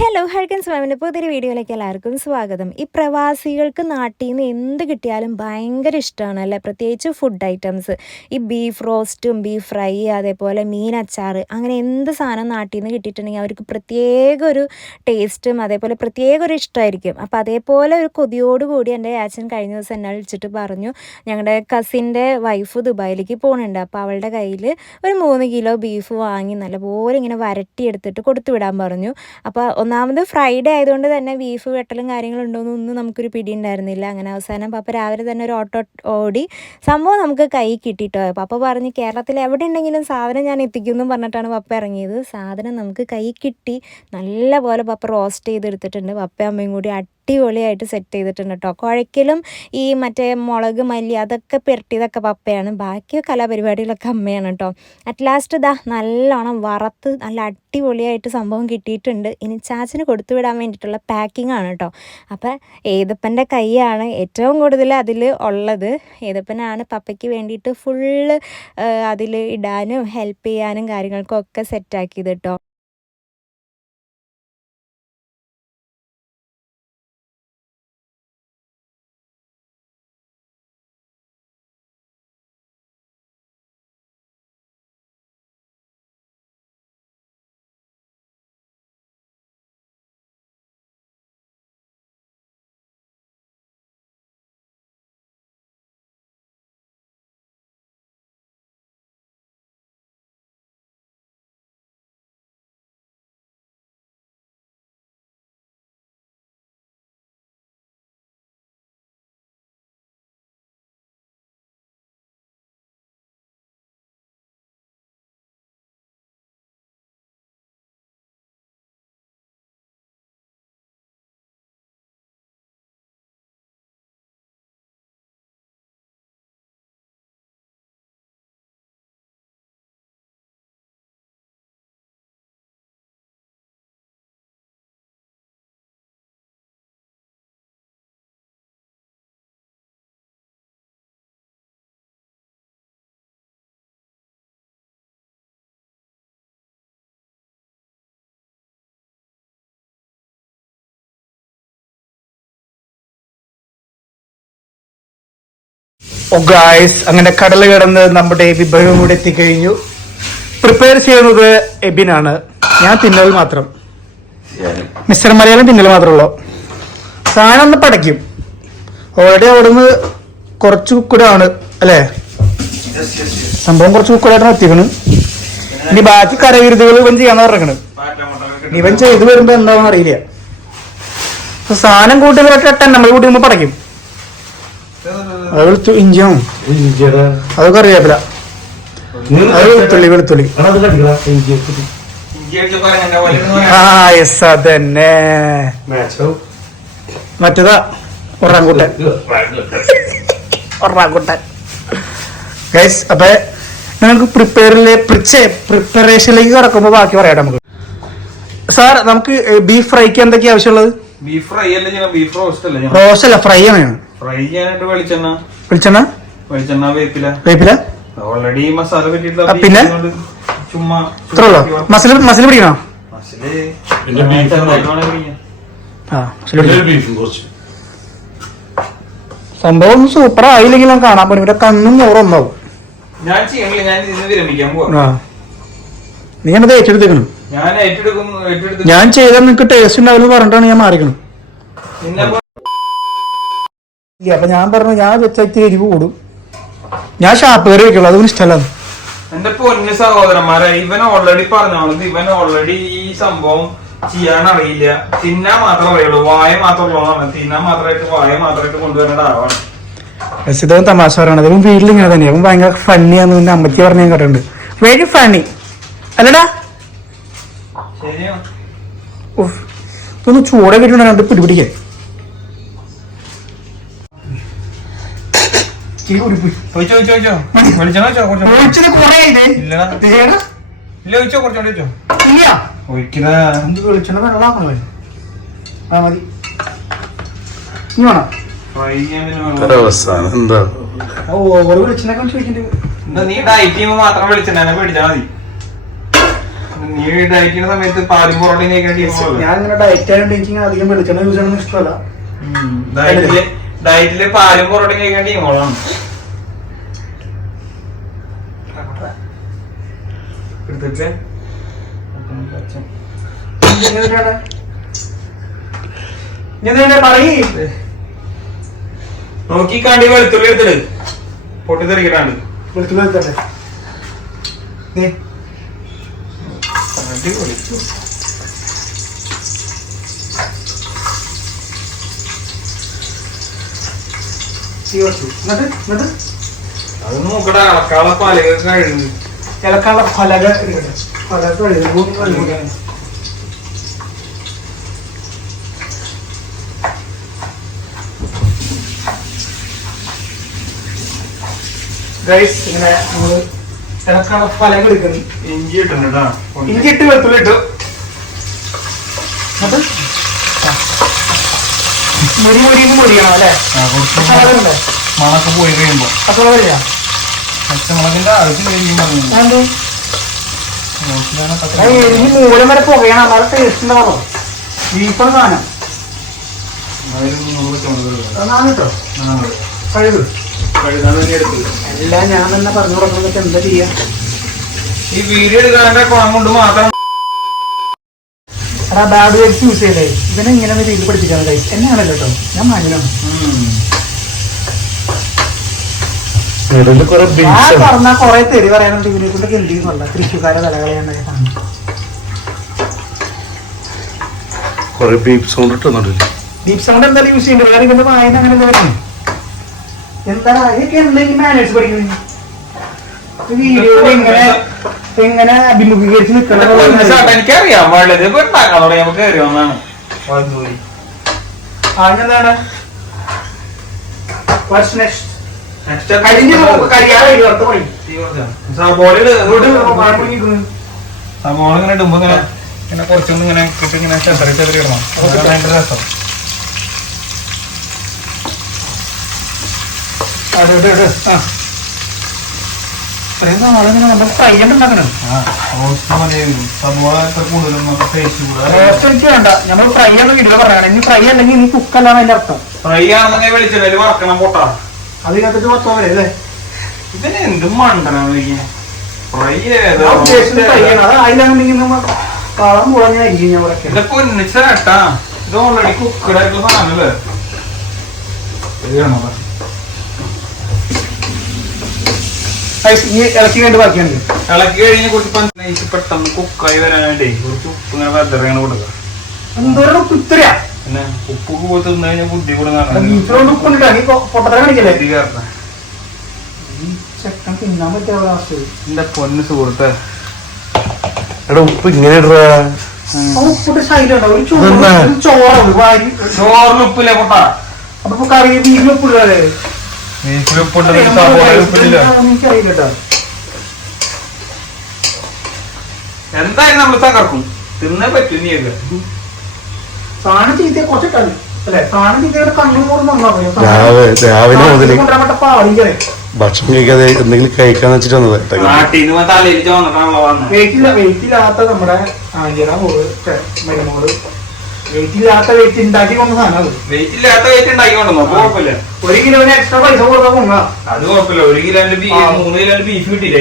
Hello ഹർക്കൻസ് മാമിന്റെ പുതിയൊരു വീഡിയോയിലേക്ക് എല്ലാവർക്കും സ്വാഗതം. ഈ പ്രവാസികൾക്ക് നാട്ടിൽ നിന്ന് എന്ത് കിട്ടിയാലും ഭയങ്കര ഇഷ്ടമാണ് അല്ലേ പ്രത്യേകിച്ച് ഫുഡ് ഐറ്റംസ് ഈ ബീഫ് റോസ്റ്റും ബീഫ് ഫ്രൈ അതേപോലെ മീൻ അച്ചാർ അങ്ങനെ എന്ത് സാധനം നാട്ടിൽ നിന്ന് കിട്ടിയിട്ടുണ്ടെങ്കിൽ അവർക്ക് പ്രത്യേക ഒരു ടേസ്റ്റും അതേപോലെ പ്രത്യേക ഒരു ഇഷ്ടമായിരിക്കും അപ്പോൾ അതേപോലെ ഒരു കൊതിയോടുകൂടി എന്റെ അച്ഛൻ കഴിഞ്ഞ ദിവസം എന്നെ വിളിച്ചിട്ട് പറഞ്ഞു ഞങ്ങളുടെ കസിന്റെ വൈഫ് ദുബായിലേക്ക് പോകുന്നുണ്ട് അപ്പോൾ അവളുടെ കയ്യിൽ ഒരു മൂന്ന് കിലോ ബീഫ് വാങ്ങി നല്ലപോലെ ഇങ്ങനെ വരട്ടിയെടുത്തിട്ട് കൊടുത്തു വിടാൻ പറഞ്ഞു. അപ്പോൾ ഒന്നാമത് ഫ്രൈഡേ ആയതുകൊണ്ട് തന്നെ ബീഫ് വെട്ടലും കാര്യങ്ങളും ഉണ്ടോയെന്ന് ഒന്നും നമുക്കൊരു പിടി ഉണ്ടായിരുന്നില്ല. അങ്ങനെ അവസാനം പപ്പ രാവിലെ തന്നെ ഒരു ഓട്ടോ ഓടി സംഭവം നമുക്ക് കൈ കിട്ടിയിട്ടോ പപ്പ പറഞ്ഞ് കേരളത്തിൽ എവിടെ ഉണ്ടെങ്കിലും സാധനം ഞാൻ എത്തിക്കുമെന്നും പറഞ്ഞിട്ടാണ് പപ്പ ഇറങ്ങിയത്. സാധനം നമുക്ക് കൈ കിട്ടി. നല്ല പോലെ പപ്പ റോസ്റ്റ് ചെയ്തെടുത്തിട്ടുണ്ട്. പപ്പയും അമ്മയും കൂടി അടിപൊളിയായിട്ട് സെറ്റ് ചെയ്തിട്ടുണ്ട് കേട്ടോ കുഴക്കലും ഈ മറ്റേ മുളക് മല്ലി അതൊക്കെ പെരട്ടിയതൊക്കെ പപ്പയാണ്. ബാക്കി കലാപരിപാടികളൊക്കെ അമ്മയാണ് കേട്ടോ അറ്റ് ലാസ്റ്റ് ഇതാ നല്ലോണം വറുത്ത് നല്ല അടിപൊളിയായിട്ട് സംഭവം കിട്ടിയിട്ടുണ്ട്. ഇനി ചാച്ചന് കൊടുത്തു വിടാൻ വേണ്ടിയിട്ടുള്ള പാക്കിംഗ് ആണ് കേട്ടോ അപ്പം ഏതപ്പന്റെ കൈയാണ് ഏറ്റവും കൂടുതൽ അതിൽ ഉള്ളത്. ഏതപ്പനാണ് പപ്പയ്ക്ക് വേണ്ടിയിട്ട് ഫുള്ള് അതിൽ ഇടാനും ഹെൽപ്പ് ചെയ്യാനും കാര്യങ്ങൾക്കും ഒക്കെ സെറ്റാക്കിയത് കേട്ടോ ഓ ഗായ്സ് അങ്ങനെ കടൽ കിടന്ന് നമ്മുടെ വിഭവം കൂടെ എത്തിക്കഴിഞ്ഞു. പ്രിപ്പയർ ചെയ്യുന്നത് എബിനാണ്. ഞാൻ തിന്നൽ മാത്രം. മിസ്റ്റർ മലയാളം തിന്നൽ മാത്രമുള്ളൂ. സാധനം ഒന്ന് പടയ്ക്കും. ഓൾറെഡി അവിടുന്ന് കുറച്ച് കുക്കുടാണ് അല്ലേ? സംഭവം കുറച്ച് കുക്കുടായിട്ടാണ് എത്തിക്കണ്. ഇനി ബാക്കി കരവിരുതുകൾ ഇവൻ ചെയ്യാന്ന് പറഞ്ഞിരിക്കണ്. ഇവൻ ചെയ്തു വരുമ്പോ എന്താണെന്ന് അറിയില്ല. സാധനം കൂട്ടി നമ്മൾ കൂട്ടി നമ്മൾ പടയ്ക്കും. അത് വെളുത്തു ഇഞ്ചിയാണ് അതൊക്കെ അറിയാപ്പില്ല അത് വെളുത്തുള്ളി വെളുത്തുള്ളി. ആ യെസ് അതന്നെ. മറ്റേതാ? ഒറാങ്കൂട്ടൻ. ഒറാങ്കൂട്ടൻ. ഗൈസ് അപ്പൊ നമുക്ക് പ്രിപ്പയറിലെ പ്രിപ്പറേഷനിലേക്ക് കിടക്കുമ്പോ ബാക്കി പറയാം നമുക്ക്. സാർ നമുക്ക് ബീഫ് ഫ്രൈക്ക് എന്തൊക്കെയാ ആവശ്യമുള്ളത്? ബീഫ് ഫ്രൈ അല്ലെങ്കിൽ ബീഫ് റോസ്റ്റ് അല്ല റോസ്റ്റ് അല്ല ഫ്രൈ ആണ്. ഫ്രൈ ചെയ്യാനായിട്ട് വെളിച്ചെണ്ണ. വെളിച്ചെണ്ണ? വെളിച്ചെണ്ണ വേപ്പില. വേപ്പില? ഓൾറെഡി മസാല പറ്റിയിട്ടുള്ള പിന്നെ? ചുമ്മാ ഇത്ര ഉള്ളോ? മസിൽ മസിൽ പിടിക്കണോ? സംഭവം സൂപ്പർ ആയില്ലെങ്കിൽ ഞാൻ കാണാൻ പറ്റും. ഇവിടെ കണ്ണും മോറും ഒന്നാവും. ഞാൻ ചെയ്യണില്ല. ഞാൻ ഇതിന് വിരമിക്കാൻ പോവാ. നീ എന്നത് ഏറ്റെടുത്തേക്കണം ഞാൻ ഞാൻ ചെയ്താൽ നിനക്ക് ടേസ്റ്റ് ഉണ്ടാവില്ല പറഞ്ഞിട്ടാണ് ഞാൻ മാറിക്കണം ഇല്ല അപ്പൊ ഞാൻ പറഞ്ഞു ഞാൻ വെച്ച ഇത്തിരി എരിവ് കൂടും. ഞാൻ ഷാപ്പ് കയറി വെക്കുള്ളൂ അതൊന്നും ഇഷ്ടമല്ല എന്റെ പൊന്നു സഹോദരന്മാരെ ഇവൻ ഓൾറെഡി പറഞ്ഞോളത് ഇവൻ ഓൾറെഡി ഈ സംഭവം ചെയ്യാൻ അറിയില്ല തിന്നാൻ മാത്രമേ അറിയുള്ളൂ വായ മാത്രമുള്ളതാണ് തിന്നാൻ മാത്രമായിട്ട് വായ മാത്രമായിട്ട് കൊണ്ടുവരേണ്ട ആളാണ് രസിതവും തമാശ പറയണത് ഇവൻ വീട്ടിൽ ഇങ്ങനെ തന്നെ. അവൻ ഭയങ്കര ഫണ്ണിയാന്ന് എന്റെ അമ്മയ്ക്ക് പറഞ്ഞ ഞാൻ കേട്ടിട്ടുണ്ട്. വെരി ഫണ്ണി അല്ലടാ. ഒന്ന്. ഇതൊന്ന് ചൂടൊക്കെ ഇട്ടുണ്ടാകും പിടിപിടിക്കാൻ ചോദിച്ചോ ചോദിച്ചോ. ചോദിച്ചോ വെളിച്ചെണ്ണ കുറച്ചോ ഇല്ലടാ. ഇല്ല ചോദിച്ചോ കുറച്ചോണ്ട് ചോദിച്ചോ. ഇല്ല. ഒരിക്കലാ എന്ത് വെളിച്ചെണ്ണ വെള്ളമാക്കണോ ആ മതി. ഇനി വേണം. അവസാനം എന്താ? ഓ ഓവർ വെളിച്ചെണ്ണ ചോദിക്കണ്ടേ? നീ ഡയറ്റ് ചെയ്യുമ്പോ മാത്രം വെളിച്ചെണ്ണ മേടിച്ചാ മതി. നീ ഡയറ്റ് ചെയ്യുന്ന സമയത്ത് പാലും പൊറോട്ടയും ഞാൻ ഇങ്ങനെ ഡയറ്റ് ആയതുകൊണ്ട് എനിക്ക് അധികം വെളിച്ചെണ്ണ യൂസ് ചെയ്യണമെന്ന് ഇഷ്ടമല്ല. ഡയറ്റിൽ പാലും പൊറോട്ടയും കഴിക്കാൻ ടീമോളാണ് എടുത്തിട്ട്. നോക്കി കണ്ടി വെളുത്തുള്ളി എടുത്തിട്ട് പൊട്ടിത്തെറിക്കട്ടാണ്ട് വെളുത്തുള്ളി എടുത്തട്ടെ. നീ അടിപൊളി. വെച്ചു എന്നിട്ട് എന്നിട്ട്? അത് നോക്കടാ കഴിഞ്ഞു. എടുക്കട്ടെ. ഗൈസ് ഇങ്ങനെ എടുക്കുന്നു. ഇഞ്ചി ഇട്ടുണ്ട് ഇഞ്ചി ഇട്ട് വെളുത്തുള്ളി ഇട്ടു. എന്നിട്ട്? ആ. മുരി മുരിയും മുരിയണം അല്ലേ? മണക്ക് പോയി കഴിയുമ്പോ. പച്ചമുളക് വരിക. പച്ചമുളകിന്റെ ആവശ്യം മൂലം വരെ പുകയണം. നല്ല ടേസ്റ്റ് ഉണ്ടാവോ ബീഫാണ് സാധനം. എല്ലാം ഞാൻ തന്നെ പറഞ്ഞു കൊടുക്കുന്നത് എന്താ ചെയ്യാ? ഈ വീഡിയോ എടുക്കാനുള്ള കുണം കൊണ്ട് മാത്രം എടാ ബാഡ് വേർഡ്സ് യൂസ് ചെയ്തേ ഇവനെ ഇങ്ങനെ ഒന്ന് രീതി പഠിപ്പിക്കാൻ കഴിയും എന്നെയാണല്ലോ കേട്ടോ ഞാൻ മാനിലാണ് ഇടയിൽ കുറെ ഞാൻ ബീച്ച് പറഞ്ഞ കൊറേ തെറി പറയാനുണ്ട് ഇവനെ എന്ത് ചെയ്യുന്നല്ല തൃശ്ശൂക്കാരെ തലകളെയാണ്ടൊക്കെ കാണും കുറെ ബീഫ് സൗണ്ട് ഇട്ടുന്നുണ്ടല്ലേ ഡീപ് സൗണ്ട് എന്തായാലും യൂസ് ചെയ്യേണ്ടത് കാരണം ഇവന്റെ വായന അങ്ങനെ എന്താണ് എന്താ? ഇതൊക്കെ എന്താ ഈ മാനേഴ്സ് പഠിക്കുന്നത്? വീഡിയോയിൽ എങ്ങനെ എങ്ങനെ അഭിമുഖീകരിച്ച് നിൽക്കണം എനിക്കറിയാം വളരെ ഉണ്ടാക്കാൻ തുടങ്ങി. നമുക്ക് കയറി വന്നാണ് അതിനെന്താണ്. സബോള ഇങ്ങനെ ഇടുമ്പോ ഇങ്ങനെ ഇങ്ങനെ കുറച്ചൊന്നും ഇങ്ങനെ കിട്ടി ഇങ്ങനെ ചെതറി ചെതറി ഇടണം. രസം. ആ. ഇത്രയും നമ്മൾ ഫ്രൈ ഉണ്ടാക്കണം ആ റോസ്റ്റ് വേണ്ട. നമ്മൾ ഫ്രൈ ആണ് വീഡിയോ പറയണം ഇനി ഫ്രൈ അല്ലെങ്കിൽ ഇനി അതിന്റെ അർത്ഥം. ഫ്രൈ ആണെന്നുണ്ടെങ്കിൽ വെളിച്ചെണ്ണയിൽ വറക്കണം പൊട്ടാ. അതിനകത്ത് മൊത്തം വരെ അല്ലേ? ഇതിന് എന്ത് മണ്ടനാണ് ഫ്രൈ ഏതോ ഫ്രൈ ആണ്. അത് നമ്മൾ കളം ഞാൻ ഇതൊക്കെ ഒന്നിച്ചേട്ടാ ഇത് ഓൾറെഡി കുക്കറായിട്ടുള്ള സാധനം അല്ലേ സാധനല്ലേ ഇത് കാണാം ഇനി ഇളക്കി വേണ്ടി ബാക്കിയാണ് ഇളക്കി കഴിഞ്ഞ് കുറച്ച് പഞ്ച് പെട്ടെന്ന് കുക്കായി വരാൻ വേണ്ടി കുറച്ച് ഉപ്പ് ഇങ്ങനെ വെതറിങ്ങനെ കൊടുക്കുക എന്തോരം കുത്തരയാ? പിന്നെ ഉപ്പ് കൂടി തിന്നു കഴിഞ്ഞാൽ ബുദ്ധി കൂടെ കാണാൻ ബീഫിലോണ്ട് ഉപ്പുണ്ടിട്ടാ നീ പൊട്ടത്തരം കാണിക്കല്ലേ? ഈ ചെക്കൻ തിന്നാൻ പറ്റിയ അവസ്ഥ എന്റെ പൊന്ന് സുഹൃത്തെ. എടാ ഉപ്പ് ഇങ്ങനെ ഇടുക ഉപ്പിട്ട് ശൈലുണ്ടോ ഒരു ചോറ് ചോറ് ചോറിന് ഉപ്പില്ല പൊട്ടാ? അപ്പൊ കറി ബീഫിൽ ഉപ്പിടാതെ ബീഫിൽ ഉപ്പുണ്ടെങ്കിൽ ഉപ്പില്ല എന്തായാലും നമ്മൾ തകർക്കും. തിന്നേ പറ്റും നീ സാധനം ചീത്തയെ കുറച്ചിട്ടാണ്. അല്ലെ? സാധനം ചീത്തയുടെ കണ്ണു കൂടെ രാവിലെ മുതൽ ഭക്ഷണം കഴിക്കാതെ എന്തെങ്കിലും കഴിക്കാന്ന് വെച്ചിട്ട് വന്നത് വെയിറ്റില്ലാത്ത നമ്മുടെ ആഞ്ചിറ മോൾ വെയിറ്റ് ഉണ്ടാക്കി കൊണ്ട സാധനം അത്. വെയിറ്റ് ഇല്ലാത്ത വെയിറ്റ് ഉണ്ടാക്കി കൊണ്ടുവന്നു കുഴപ്പമില്ല. ഒരു കിലോന് എക്സ്ട്രാ പൈസ കൊടുത്താൽ പൊങ്ങാ അത് കുഴപ്പമില്ല. ഒരു കിലോന്റെ ബീഫ്. മൂന്ന് കിലോന്റെ ബീഫ് കിട്ടിയില്ല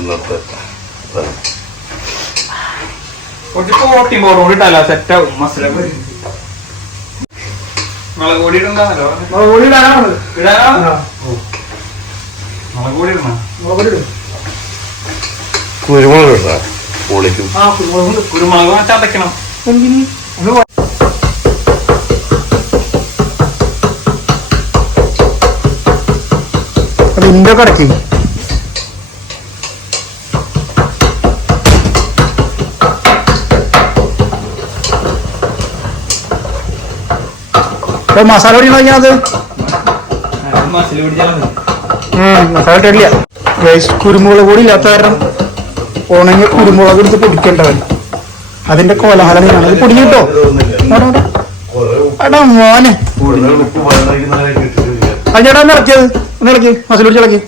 ഇന്നത്തെ കുറച്ച് പ്രോട്ടീൻ പൗഡർ കൂടി ഇട്ടല്ല സെറ്റ് ആവും. മസിലൊക്കെ മുളക് പൊടി ഇടണ്ടല്ലോ മുളക് ഇടാനാണ്. ഇടാനാ? മുളക് പൊടി ഇടണം? മുളക് ഇടും. കുരുമുളക് ഇടാ പൊളിക്കും ആ കുരുമുളക് കടക്കി മസാല പൊടി കഴിഞ്ഞാൽ അത്? മസാല ഇട്ടില്ല കുരുമുളക് പൊടി ഇല്ലാത്ത കാരണം ഉണങ്ങിയ കുരുമുളക് എടുത്ത് പൊടിക്കേണ്ടവൻ. അതിന്റെ കോലാഹലം നീയാണ് അത് പൊടിഞ്ഞു കിട്ടോ എടാ മോനെ. ഒന്ന് ഇറക്കിയത്. ഒന്ന് ഇറക്കി മസാല പൊടി ഇളക്കി.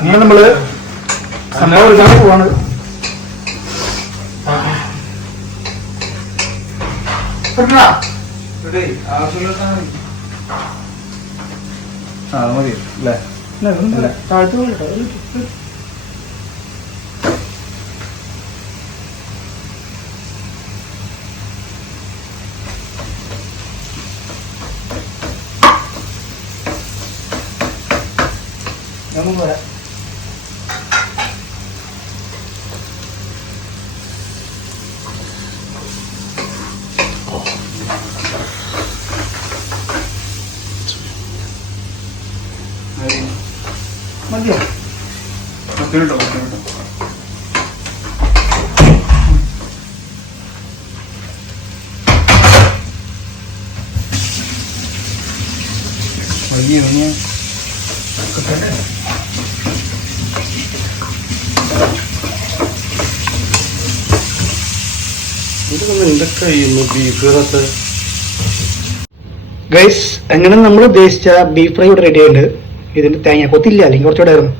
അങ്ങനെ നമ്മൾ സംഭവം എടുക്കാൻ പോവാണ്. ആ മതി. അല്ലേ? താഴത്ത് നമുക്ക് വരാം മതിയോ? പത്ത് മിനിറ്റോ പത്ത് മിനിറ്റോ വൈകി വൈകി ഇതൊന്നും എന്റെ കയ്യിൽ ബീഫ് കത്ത് ഗൈസ് അങ്ങനെ നമ്മൾ ഉദ്ദേശിച്ച ബീഫ് ഫ്രൈ ഇവിടെ റെഡി ആയിട്ടുണ്ട്. ഇതിന്റെ തേങ്ങ കൊത്തില്ല അല്ലെങ്കിൽ കുറച്ചുകൂടെ ആയിരുന്നു.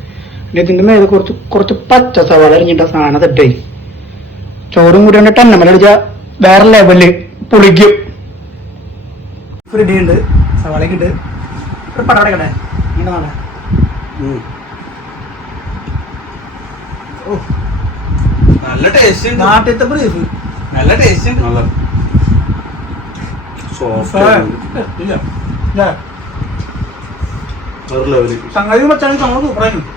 പിന്നെ ഇതിന്റെ മേലെ കുറച്ച് കുറച്ച് പച്ച സവാള അരിഞ്ഞിട്ട സാധനം തെറ്റായി ചോറും കൂടി കണ്ടിട്ട് എണ്ണ അടിച്ച വേറെ ലെവലിൽ പുളിക്കും. റെഡി ഉണ്ട്. സവാളയൊക്കെ ഉണ്ട് ഒരു പടം അടക്കട്ടെ ഇങ്ങനെ നല്ല ടേസ്റ്റ് ഉണ്ട്. നാട്ടിലത്തെ ബീഫ് നല്ല ടേസ്റ്റ് ഉണ്ട്. നല്ല. സംഗതി വെച്ചാൽ നമ്മൾ സൂപ്പറായിരുന്നു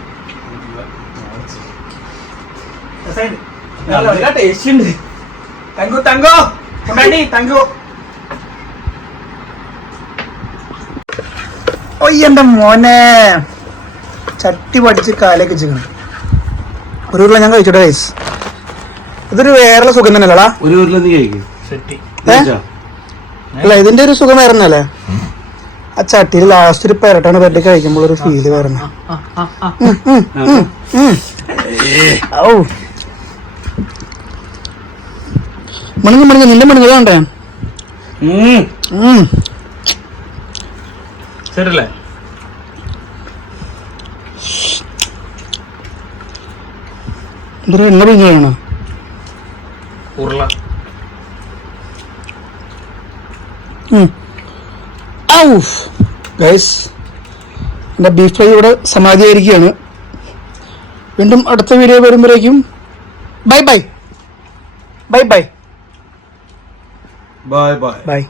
നല്ല ടേസ്റ്റ് ഉണ്ട്. തങ്കു തങ്കോ കൊണ്ടാണ്ടി തങ്കു ഒയ്യ എന്റെ മോനെ. ചട്ടി പഠിച്ച് കാലേക്ക് വെച്ചിരിക്കണം. ഒരു ഉരുള ഞാൻ കഴിച്ചോട്ടെ ഗൈസ് ഇതൊരു വേറെ സുഖം തന്നെയല്ലടാ ഒരു ഉരുള നീ കഴിക്കും. അല്ല ഇതിന്റെ ഒരു സുഖം വേറെ തന്നെയല്ലേ? ആ ചട്ടിയിൽ ലാസ്റ്റ് ഒരു പെരട്ടാണ് പെരട്ടി കഴിക്കുമ്പോൾ ഒരു ഫീൽ വേറെ. ഔ. മണിങ്ങി മണിങ്ങി നിന്റെ മണിങ്ങി ഉം. ശരിയല്ലേ? എന്തൊരു എണ്ണ പിഴിഞ്ഞാണോ ഉരുള. ഗൈസ് എന്റെ ബീഫ് ഫ്രൈ ഇവിടെ സമാധിയായിരിക്കുകയാണ്. വീണ്ടും അടുത്ത വീഡിയോ വരുമ്പോഴേക്കും bye bye. Bye bye. Bye bye. Bye.